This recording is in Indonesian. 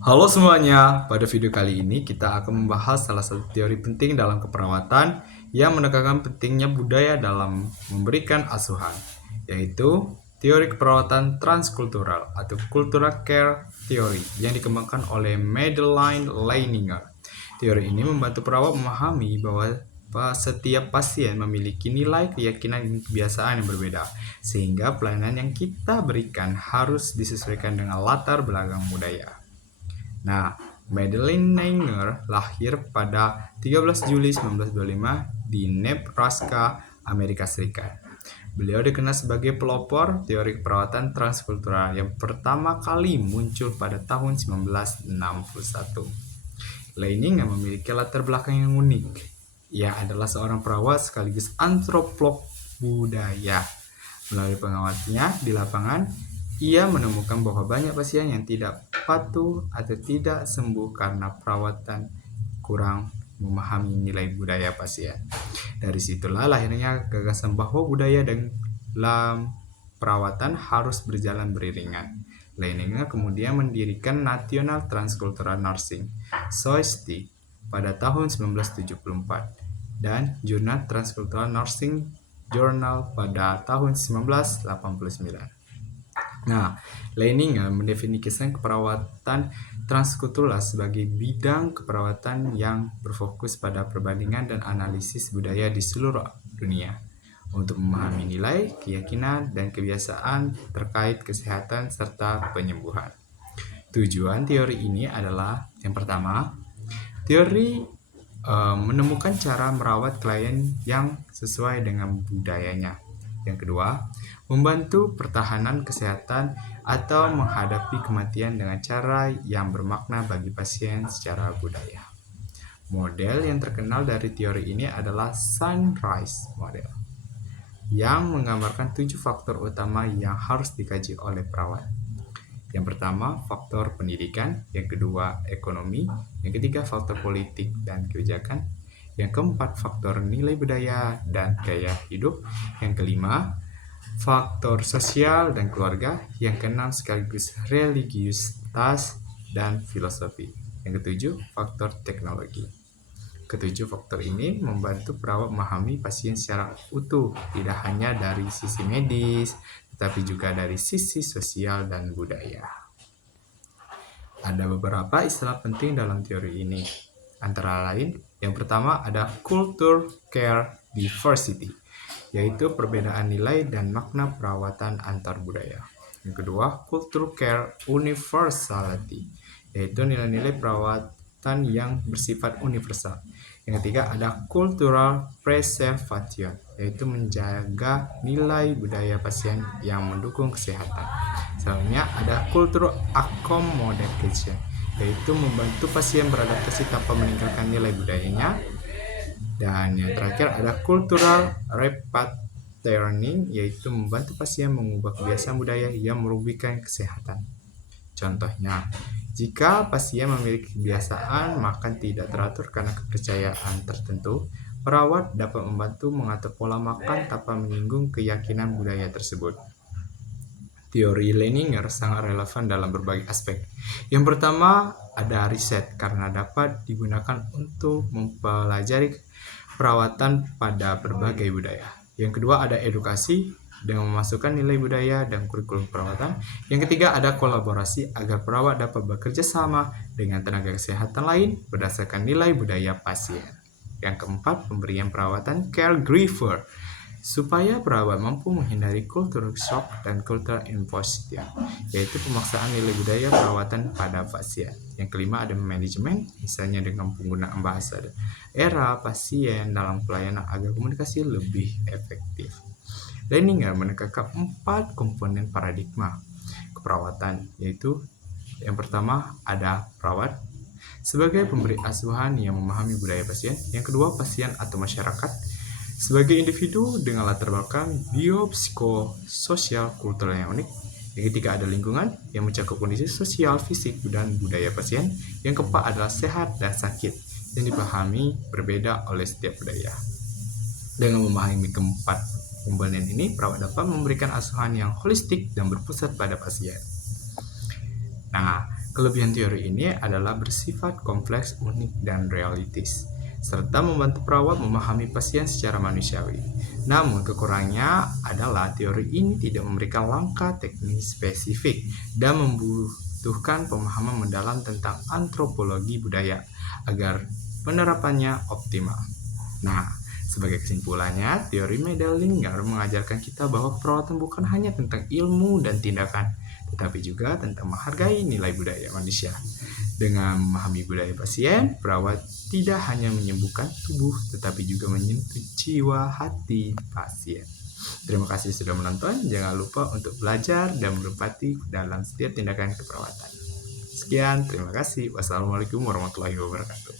Halo semuanya, pada video kali ini kita akan membahas salah satu teori penting dalam keperawatan yang menekankan pentingnya budaya dalam memberikan asuhan, yaitu teori keperawatan transkultural atau cultural care theory yang dikembangkan oleh Madeline Leininger. Teori ini membantu perawat memahami bahwa setiap pasien memiliki nilai, keyakinan, dan kebiasaan yang berbeda, sehingga pelayanan yang kita berikan harus disesuaikan dengan latar belakang budaya. Nah, Madeline Nanger lahir pada 13 Juli 1925 di Nebraska, Amerika Serikat. Beliau dikenal sebagai pelopor teori keperawatan transkultural yang pertama kali muncul pada tahun 1961. Leininger memiliki latar belakang yang unik. Ia adalah seorang perawat sekaligus antropolog budaya. Melalui pengawasannya di lapangan, ia menemukan bahwa banyak pasien yang tidak patuh atau tidak sembuh karena perawatan kurang memahami nilai budaya pasien. Dari situlah lahirnya gagasan bahwa budaya dalam perawatan harus berjalan beriringan. Leininger kemudian mendirikan National Transcultural Nursing Society pada tahun 1974 dan Jurnal Transcultural Nursing Journal pada tahun 1989. Nah, Leininger mendefinisikan keperawatan transkultural sebagai bidang keperawatan yang berfokus pada perbandingan dan analisis budaya di seluruh dunia untuk memahami nilai, keyakinan, dan kebiasaan terkait kesehatan serta penyembuhan. Tujuan teori ini adalah yang pertama, teori menemukan cara merawat klien yang sesuai dengan budayanya. Yang kedua, membantu pertahanan kesehatan atau menghadapi kematian dengan cara yang bermakna bagi pasien secara budaya. Model yang terkenal dari teori ini adalah Sunrise Model, yang menggambarkan 7 faktor utama yang harus dikaji oleh perawat. Yang pertama, faktor pendidikan. Yang kedua, ekonomi. Yang ketiga, faktor politik dan kebijakan. Yang keempat, faktor nilai budaya dan gaya hidup. Yang kelima, faktor sosial dan keluarga. Yang keenam, sekaligus religiusitas dan filosofi. Yang ketujuh, faktor teknologi. Ketujuh faktor ini membantu perawat memahami pasien secara utuh, tidak hanya dari sisi medis, tetapi juga dari sisi sosial dan budaya. Ada beberapa istilah penting dalam teori ini. Antara lain, yang pertama ada culture care diversity, yaitu perbedaan nilai dan makna perawatan antar budaya. Yang kedua, culture care universality, yaitu nilai-nilai perawatan yang bersifat universal. Yang ketiga ada cultural preservation, yaitu menjaga nilai budaya pasien yang mendukung kesehatan. Selanjutnya ada cultural accommodation, yaitu membantu pasien beradaptasi tanpa meninggalkan nilai budayanya. Dan yang terakhir ada cultural repatterning, yaitu membantu pasien mengubah kebiasaan budaya yang merugikan kesehatan. Contohnya, jika pasien memiliki kebiasaan makan tidak teratur karena kepercayaan tertentu, perawat dapat membantu mengatur pola makan tanpa menyinggung keyakinan budaya tersebut. Teori Leininger sangat relevan dalam berbagai aspek. Yang pertama, ada riset karena dapat digunakan untuk mempelajari perawatan pada berbagai budaya. Yang kedua, ada edukasi dengan memasukkan nilai budaya dan kurikulum perawatan. Yang ketiga, ada kolaborasi agar perawat dapat bekerja sama dengan tenaga kesehatan lain berdasarkan nilai budaya pasien. Yang keempat, pemberian perawatan caregiver supaya perawat mampu menghindari cultural shock dan cultural imposition, yaitu pemaksaan nilai budaya perawatan pada pasien. Yang kelima ada manajemen, misalnya dengan penggunaan bahasa daerah pasien dalam pelayanan agar komunikasi lebih efektif. Leininger menekankan 4 komponen paradigma keperawatan, yaitu yang pertama ada perawat sebagai pemberi asuhan yang memahami budaya pasien. Yang kedua, pasien atau masyarakat sebagai individu dengan latar belakang biopsikososial kultural yang unik. Yang ketiga ada lingkungan yang mencakup kondisi sosial, fisik, dan budaya pasien. Yang keempat adalah sehat dan sakit yang dipahami berbeda oleh setiap budaya. Dengan memahami keempat komponen ini, perawat dapat memberikan asuhan yang holistik dan berpusat pada pasien. Nah, Kelebihan teori ini adalah bersifat kompleks, unik, dan realistis, serta membantu perawat memahami pasien secara manusiawi. Namun kekurangannya adalah teori ini tidak memberikan langkah teknis spesifik dan membutuhkan pemahaman mendalam tentang antropologi budaya agar penerapannya optimal. Nah, sebagai kesimpulannya, teori Medelinger mengajarkan kita bahwa perawatan bukan hanya tentang ilmu dan tindakan, tetapi juga tentang menghargai nilai budaya manusia. Dengan memahami budaya pasien, perawat tidak hanya menyembuhkan tubuh, tetapi juga menyentuh jiwa hati pasien. Terima kasih sudah menonton. Jangan lupa untuk belajar dan berempati dalam setiap tindakan keperawatan. Sekian, terima kasih. Wassalamualaikum warahmatullahi wabarakatuh.